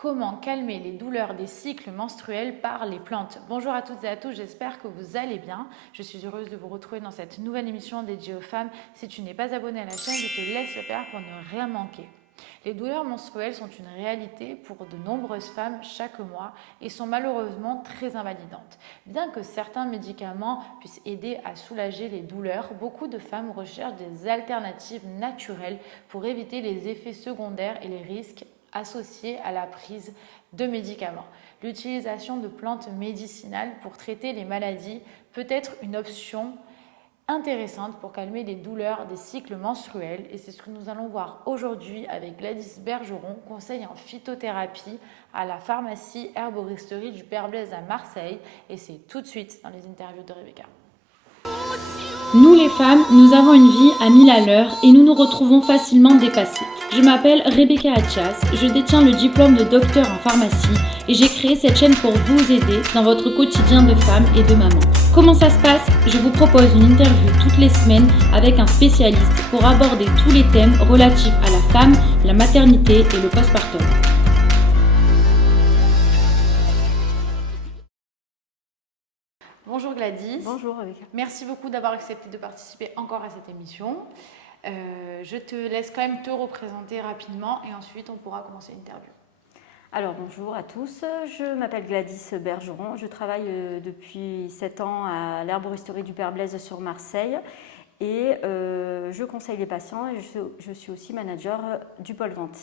Comment calmer les douleurs des cycles menstruels par les plantes? Bonjour à toutes et à tous, j'espère que vous allez bien. Je suis heureuse de vous retrouver dans cette nouvelle émission dédiée aux femmes. Si tu n'es pas abonné à la chaîne, je te laisse le faire pour ne rien manquer. Les douleurs menstruelles sont une réalité pour de nombreuses femmes chaque mois et sont malheureusement très invalidantes. Bien que certains médicaments puissent aider à soulager les douleurs, beaucoup de femmes recherchent des alternatives naturelles pour éviter les effets secondaires et les risques associés à la prise de médicaments. L'utilisation de plantes médicinales pour traiter les maladies peut être une option intéressante pour calmer les douleurs des cycles menstruels et c'est ce que nous allons voir aujourd'hui avec Gladys Bergeron, conseil en phytothérapie à la pharmacie herboristerie du Père Blaise à Marseille, et c'est tout de suite dans les interviews de Rebecca. Nous les femmes, nous avons une vie à 1000 à l'heure et nous nous retrouvons facilement dépassées. Je m'appelle Rebecca Attias, je détiens le diplôme de docteur en pharmacie et j'ai créé cette chaîne pour vous aider dans votre quotidien de femme et de maman. Comment ça se passe? Je vous propose une interview toutes les semaines avec un spécialiste pour aborder tous les thèmes relatifs à la femme, la maternité et le postpartum. Bonjour Gladys. Bonjour Rebecca. Merci beaucoup d'avoir accepté de participer encore à cette émission. Je te laisse quand même te représenter rapidement et ensuite on pourra commencer l'interview. Alors bonjour à tous, je m'appelle Gladys Bergeron, je travaille depuis 7 ans à l'herboristerie du Père Blaise sur Marseille et je conseille les patients et je suis aussi manager du pôle vente.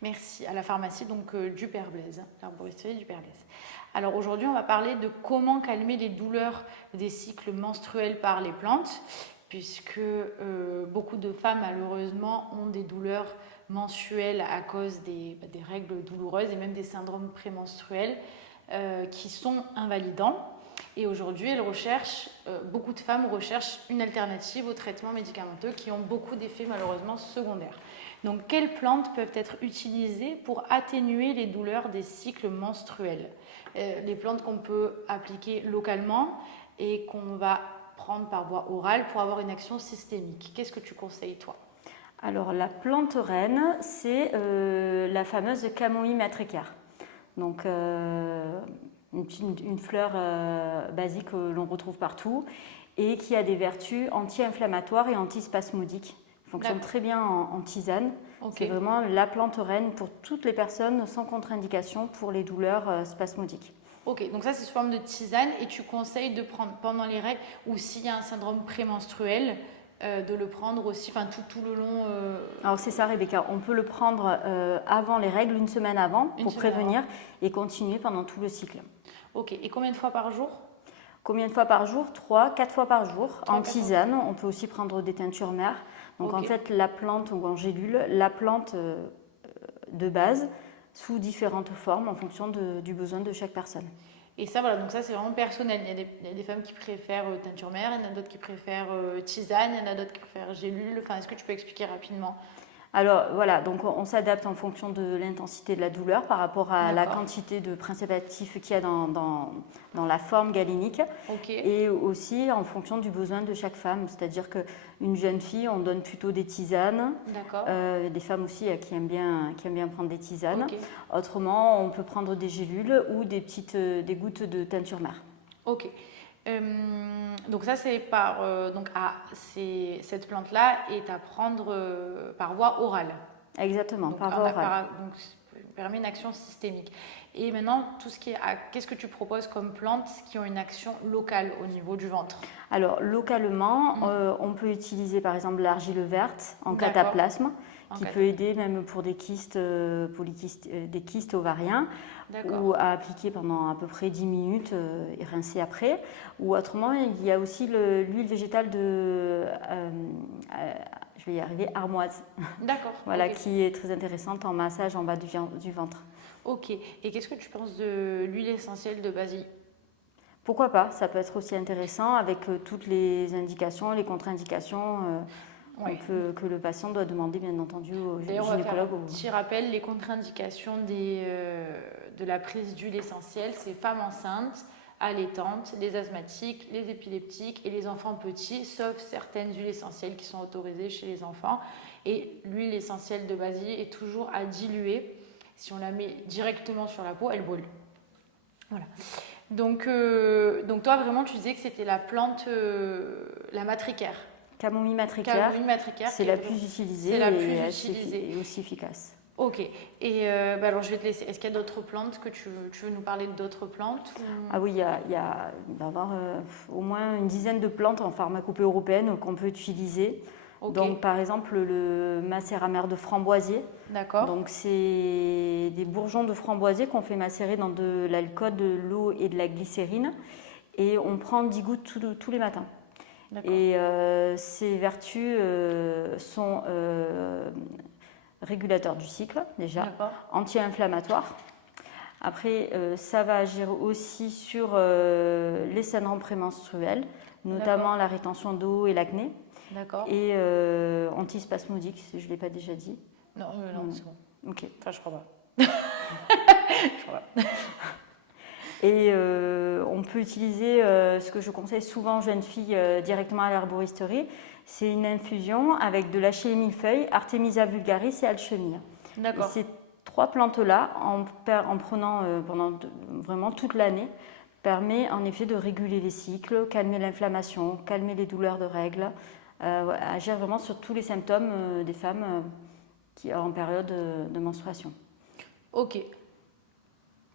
Merci, à la pharmacie donc du Père Blaise, l'herboristerie du Père Blaise. Alors aujourd'hui, on va parler de comment calmer les douleurs des cycles menstruels par les plantes, puisque beaucoup de femmes malheureusement ont des douleurs mensuelles à cause des règles douloureuses et même des syndromes prémenstruels qui sont invalidants. Et aujourd'hui, beaucoup de femmes recherchent une alternative aux traitements médicamenteux qui ont beaucoup d'effets malheureusement secondaires. Donc, quelles plantes peuvent être utilisées pour atténuer les douleurs des cycles menstruels? Les plantes qu'on peut appliquer localement et qu'on va prendre par voie orale pour avoir une action systémique. Qu'est-ce que tu conseilles, toi? Alors, la plante reine, c'est la fameuse camomille matricaire. Donc, une fleur basique que l'on retrouve partout et qui a des vertus anti-inflammatoires et antispasmodiques. Fonctionne très bien en tisane. Okay. C'est vraiment la plante reine pour toutes les personnes sans contre-indication pour les douleurs spasmodiques. Ok, donc ça c'est sous forme de tisane et tu conseilles de prendre pendant les règles ou s'il y a un syndrome prémenstruel, de le prendre aussi, enfin tout le long. Alors c'est ça Rebecca, on peut le prendre avant les règles, une semaine avant pour prévenir et continuer pendant tout le cycle. Ok, et combien de fois par jour? Combien de fois par jour? 3-4 fois par jour en tisane. On peut aussi prendre des teintures mères. Donc en fait la plante ou en gélule, la plante de base sous différentes formes en fonction du besoin de chaque personne. Et ça voilà, donc ça c'est vraiment personnel. Il y a des femmes qui préfèrent teinture mère, il y en a d'autres qui préfèrent tisane, il y en a d'autres qui préfèrent gélule. Enfin, est-ce que tu peux expliquer rapidement? Alors voilà, donc on s'adapte en fonction de l'intensité de la douleur par rapport à la quantité de principes actifs qu'il y a dans la forme galénique et aussi en fonction du besoin de chaque femme. C'est-à-dire qu'une jeune fille, on donne plutôt des tisanes, des femmes aussi qui aiment bien prendre des tisanes. Autrement, on peut prendre des gélules ou des gouttes de teinture mère. Ok. Donc ça c'est cette plante là est à prendre par voie orale. Exactement, donc, par voie orale. Donc ça permet une action systémique. Et maintenant qu'est-ce que tu proposes comme plantes qui ont une action locale au niveau du ventre? Alors localement, on peut utiliser par exemple l'argile verte en cataplasme qui peut aider même pour des kystes ovariens ou à appliquer pendant à peu près 10 minutes et rincer après. Ou autrement, il y a aussi l'huile végétale je vais y arriver, armoise. D'accord. Voilà, qui est très intéressante en massage en bas du ventre. Ok. Et qu'est-ce que tu penses de l'huile essentielle de basilic? Pourquoi pas? Ça peut être aussi intéressant avec toutes les indications, les contre-indications. Que le patient doit demander bien entendu au gynécologue. On va faire un petit rappel, les contre-indications de la prise d'huile essentielle, c'est femmes enceintes, allaitantes, les asthmatiques, les épileptiques et les enfants petits, sauf certaines huiles essentielles qui sont autorisées chez les enfants. Et l'huile essentielle de basilic est toujours à diluer Si on la met directement sur la peau, elle brûle. Voilà. Donc toi, vraiment, tu disais que c'était la plante, la matricaire. Camomille matricaire, c'est la plus utilisée et aussi efficace. Ok. Et alors, je vais te laisser. Est-ce qu'il y a d'autres plantes que tu veux nous parler d'autres plantes Ah oui, il va y avoir au moins une dizaine de plantes en pharmacopée européenne qu'on peut utiliser. Okay. Donc, par exemple, le macérat de framboisier. D'accord. Donc, c'est des bourgeons de framboisier qu'on fait macérer dans de l'alcool, de l'eau et de la glycérine. Et on prend 10 gouttes tous les matins. Et ces vertus sont régulateurs du cycle, déjà, anti-inflammatoires. Après, ça va agir aussi sur les syndromes prémenstruels, notamment la rétention d'eau et l'acné. D'accord. Et antispasmodique, si je ne l'ai pas déjà dit. Non, c'est bon. Ok. Enfin, je crois pas. Je crois pas. Et on peut utiliser ce que je conseille souvent aux jeunes filles directement à l'herboristerie. C'est une infusion avec de l'achillée millefeuille, Artemisia vulgaris et alchemie. D'accord. Et ces 3 plantes-là, en prenant pendant vraiment toute l'année, permet en effet de réguler les cycles, calmer l'inflammation, calmer les douleurs de règles, agir vraiment sur tous les symptômes des femmes qui sont en période de menstruation. Ok.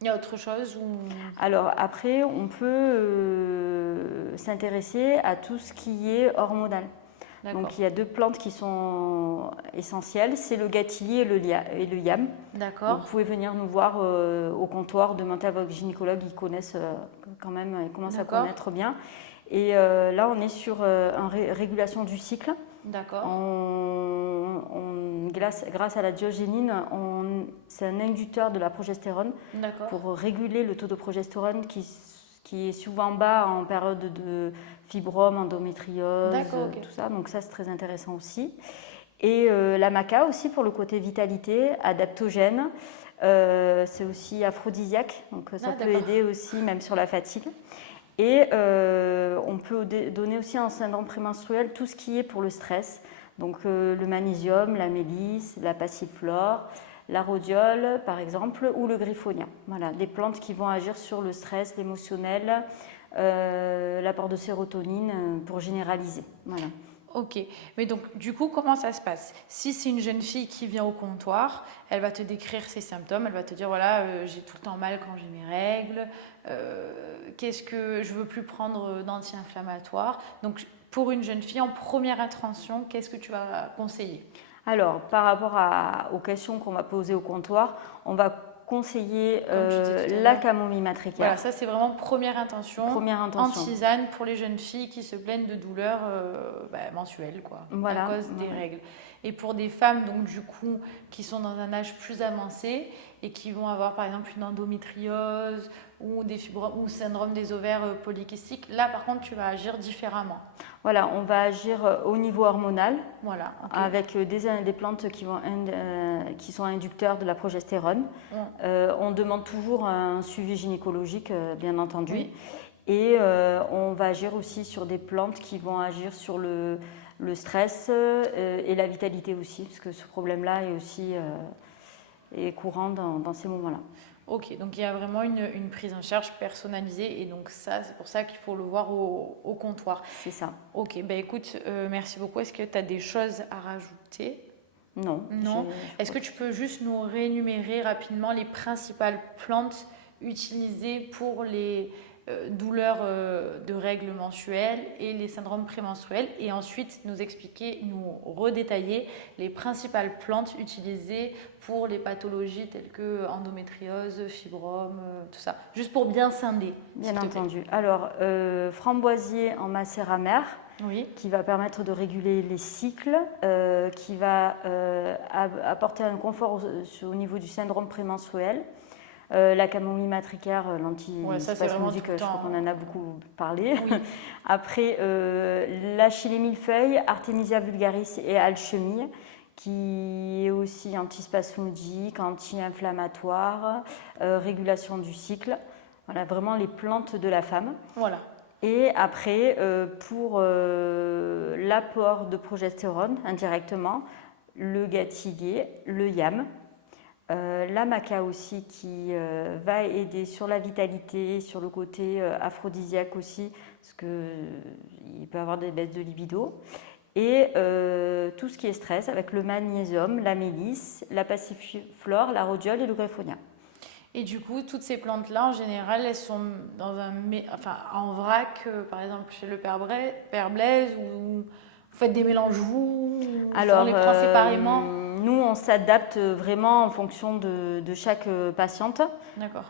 Il y a autre chose ou... Alors après, on peut s'intéresser à tout ce qui est hormonal. Donc il y a 2 plantes qui sont essentielles, c'est le gâtillier et le yam. D'accord. Vous pouvez venir nous voir au comptoir, demander à votre gynécologue, ils connaissent quand même, ils commencent à connaître bien. Et là, on est sur une régulation du cycle. D'accord. Grâce à la diogénine, c'est un inducteur de la progestérone pour réguler le taux de progestérone qui est souvent bas en période de fibrome, endométriose, tout ça. Donc ça, c'est très intéressant aussi. Et la maca aussi pour le côté vitalité, adaptogène. C'est aussi aphrodisiaque, donc ça peut aider aussi même sur la fatigue. Et on peut donner aussi en syndrome prémenstruel tout ce qui est pour le stress. Donc le magnésium, la mélisse, la passiflore, la rhodiole par exemple, ou le griffonia. Voilà, des plantes qui vont agir sur le stress, l'émotionnel, l'apport de sérotonine pour généraliser. Voilà. Ok, mais donc du coup, comment ça se passe? Si c'est une jeune fille qui vient au comptoir, elle va te décrire ses symptômes, elle va te dire voilà, j'ai tout le temps mal quand j'ai mes règles, qu'est-ce que je veux plus prendre d'anti-inflammatoire. Donc pour une jeune fille en première intervention, qu'est-ce que tu vas conseiller? Alors, par rapport aux questions qu'on va poser au comptoir, on va conseiller la camomille matricaire. Voilà, ça c'est vraiment première intention. En tisane pour les jeunes filles qui se plaignent de douleurs mensuelles, quoi, à cause des règles. Et pour des femmes, donc du coup, qui sont dans un âge plus avancé et qui vont avoir par exemple une endométriose ou des fibromes ou syndrome des ovaires polykystiques, là par contre tu vas agir différemment. Voilà, on va agir au niveau hormonal, avec des plantes qui sont inducteurs de la progestérone. On demande toujours un suivi gynécologique, bien entendu. Oui. Et on va agir aussi sur des plantes qui vont agir sur le stress et la vitalité aussi, parce que ce problème-là est aussi est courant dans ces moments-là. Ok, donc il y a vraiment une prise en charge personnalisée et donc ça, c'est pour ça qu'il faut le voir au comptoir. C'est ça. Ok, ben écoute, merci beaucoup. Est-ce que tu as des choses à rajouter? Non. Non. Est-ce que tu peux juste nous réénumérer rapidement les principales plantes utilisées pour les douleurs de règles mensuelles et les syndromes prémenstruels et ensuite nous expliquer, nous redétailler les principales plantes utilisées pour les pathologies telles que endométriose, fibrome, tout ça, juste pour bien scinder. Bien entendu. Alors, framboisier en macérat mère, qui va permettre de réguler les cycles, qui va apporter un confort au niveau du syndrome prémenstruel. La camomille matricaire, l'antispasmodique, je crois qu'on en a beaucoup parlé. Oui. Après, l'achillée millefeuille, Artemisia vulgaris et alchemie, qui est aussi antispasmodique, anti-inflammatoire, régulation du cycle. Voilà, vraiment les plantes de la femme. Voilà. Et après, pour l'apport de progestérone indirectement, le gâtillier, le yam. La maca aussi qui va aider sur la vitalité, sur le côté aphrodisiaque aussi, parce qu'il peut avoir des baisses de libido. Et tout ce qui est stress avec le magnésium, la mélisse, la passiflore, la rhodiole et le greffonia. Et du coup, toutes ces plantes-là, en général, elles sont en vrac, par exemple chez le Père Blaise, ou vous faites des mélanges vous? Alors, on les prend séparément? Nous, on s'adapte vraiment en fonction de chaque patiente. D'accord.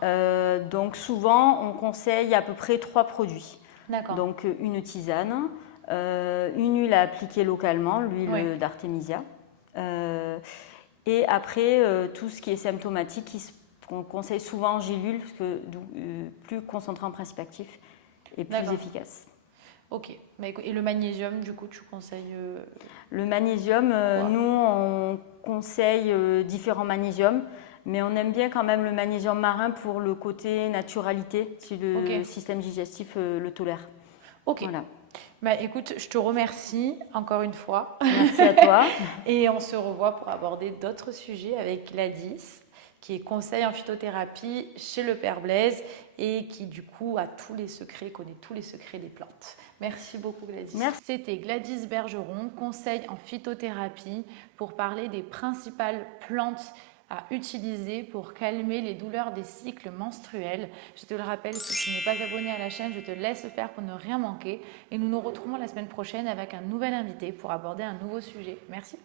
Donc, souvent, on conseille à peu près 3 produits. D'accord. Donc, une tisane, une huile à appliquer localement, l'huile d'artémisia. Et après, tout ce qui est symptomatique, qu'on conseille souvent en gélule, parce que plus concentré en principe actif et plus efficace. Ok. Et le magnésium, du coup, tu conseilles Le magnésium, nous, on conseille différents magnésiums, mais on aime bien quand même le magnésium marin pour le côté naturalité, si le système digestif le tolère. Ok. Voilà. Écoute, je te remercie encore une fois. Merci à toi. Et on se revoit pour aborder d'autres sujets avec Gladys, qui est conseil en phytothérapie chez le Père Blaise et qui du coup a tous les secrets, connaît tous les secrets des plantes. Merci beaucoup Gladys. Merci. C'était Gladys Bergeron, conseil en phytothérapie pour parler des principales plantes à utiliser pour calmer les douleurs des cycles menstruels. Je te le rappelle, si tu n'es pas abonné à la chaîne, je te laisse le faire pour ne rien manquer. Et nous nous retrouvons la semaine prochaine avec un nouvel invité pour aborder un nouveau sujet. Merci.